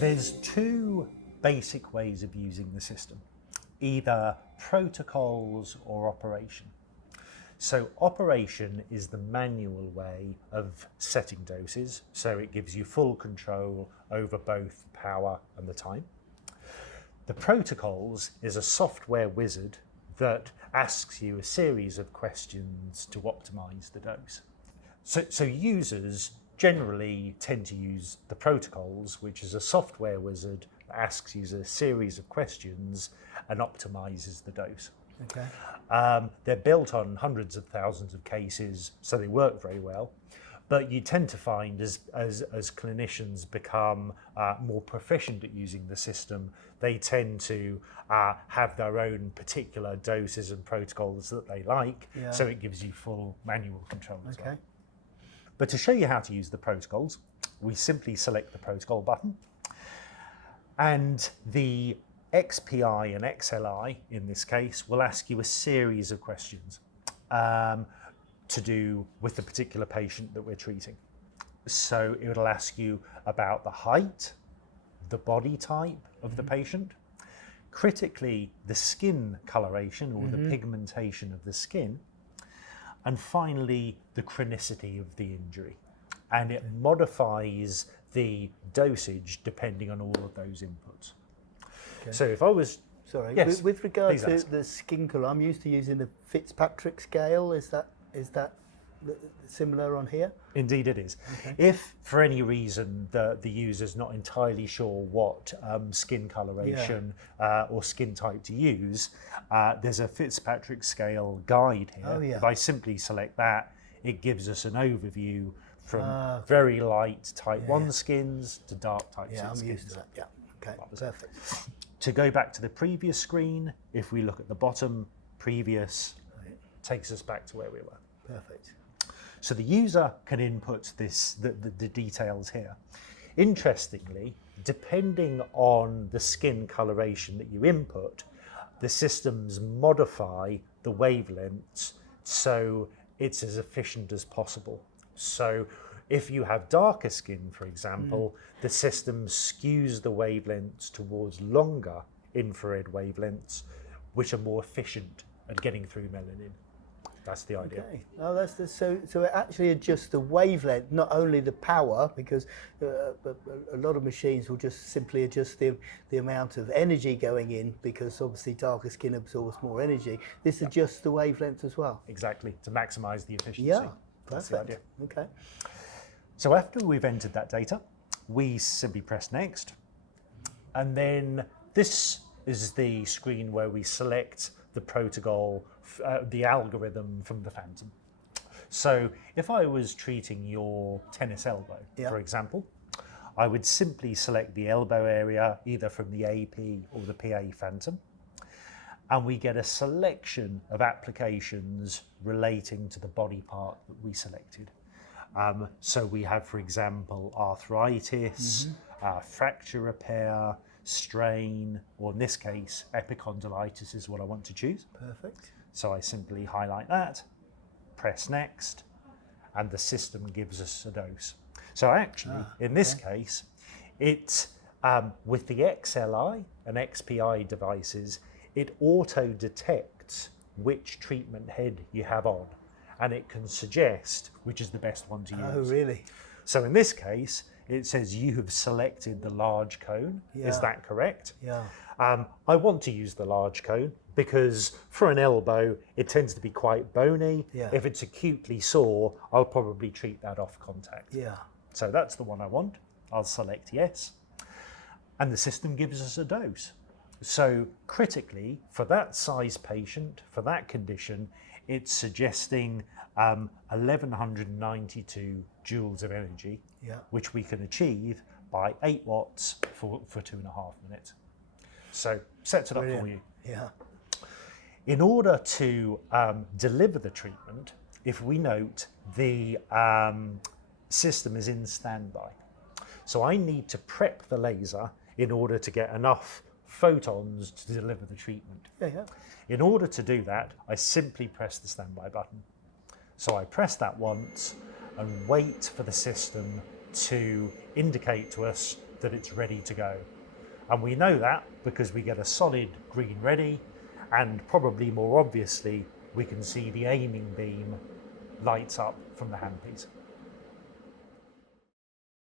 There's two basic ways of using the system, either protocols or operation. So operation is the manual way of setting doses, so it gives you full control over both power and the time. The protocols is a software wizard that asks you a series of questions to optimize the dose. So users generally tend to use the protocols, which is a software wizard that asks you a series of questions and optimizes the dose. Okay. They're built on hundreds of thousands of cases, so they work very well. But you tend to find as clinicians become more proficient at using the system, they tend to have their own particular doses and protocols that they like, so it gives you full manual control as well. But to show you how to use the protocols, we simply select the protocol button, and the XPI and XLI, in this case, will ask you a series of questions to do with the particular patient that we're treating. So it'll ask you about the height, the body type of the patient, critically the skin coloration or the pigmentation of the skin, and finally the chronicity of the injury. And it modifies the dosage depending on all of those inputs. Okay. So if I was... Sorry, yes, with regard to the skin colour, I'm used to using the Fitzpatrick scale. Is that similar on here? Indeed it is. Okay. If for any reason the user's not entirely sure what skin coloration or skin type to use, there's a Fitzpatrick scale guide here. Oh, yeah. If I simply select that, it gives us an overview from very light type 1 skins to dark type 6 skins. I'm used to that, Okay, perfect. To go back to the previous screen, if we look at the bottom, previous, takes us back to where we were. Perfect. So the user can input the details here. Interestingly, depending on the skin coloration that you input, the systems modify the wavelengths so it's as efficient as possible. So if you have darker skin, for example, the system skews the wavelengths towards longer infrared wavelengths, which are more efficient at getting through melanin. That's the idea. Okay. Oh, so it actually adjusts the wavelength, not only the power, because a lot of machines will just simply adjust the amount of energy going in, because obviously darker skin absorbs more energy. This adjusts the wavelength as well. Exactly, to maximize the efficiency. Yeah, that's the idea. Okay. So after we've entered that data, we simply press next, and then this is the screen where we select the protocol, the algorithm from the Phantom. So if I was treating your tennis elbow, for example, I would simply select the elbow area either from the AP or the PA Phantom, and we get a selection of applications relating to the body part that we selected. So we have, for example, arthritis, fracture repair, strain, or in this case, epicondylitis is what I want to choose. Perfect. So I simply highlight that, press next, and the system gives us a dose. So actually, in this case, it with the XLI and XPI devices, it auto-detects which treatment head you have on, and it can suggest which is the best one to use. Oh, really? So in this case, it says you have selected the large cone. Is that correct? Yeah. I want to use the large cone because for an elbow, it tends to be quite bony. Yeah. If it's acutely sore, I'll probably treat that off contact. Yeah. So that's the one I want. I'll select yes. And the system gives us a dose. So critically, for that size patient, for that condition, it's suggesting 1192 joules of energy, which we can achieve by 8 watts for 2.5 minutes. So sets it up for you. Yeah. In order to deliver the treatment, if we note the system is in standby. So I need to prep the laser in order to get enough photons to deliver the treatment. In order to do that, I simply press the standby button. So I press that once and wait for the system to indicate to us that it's ready to go. And we know that because we get a solid green ready, and probably more obviously, we can see the aiming beam lights up from the handpiece.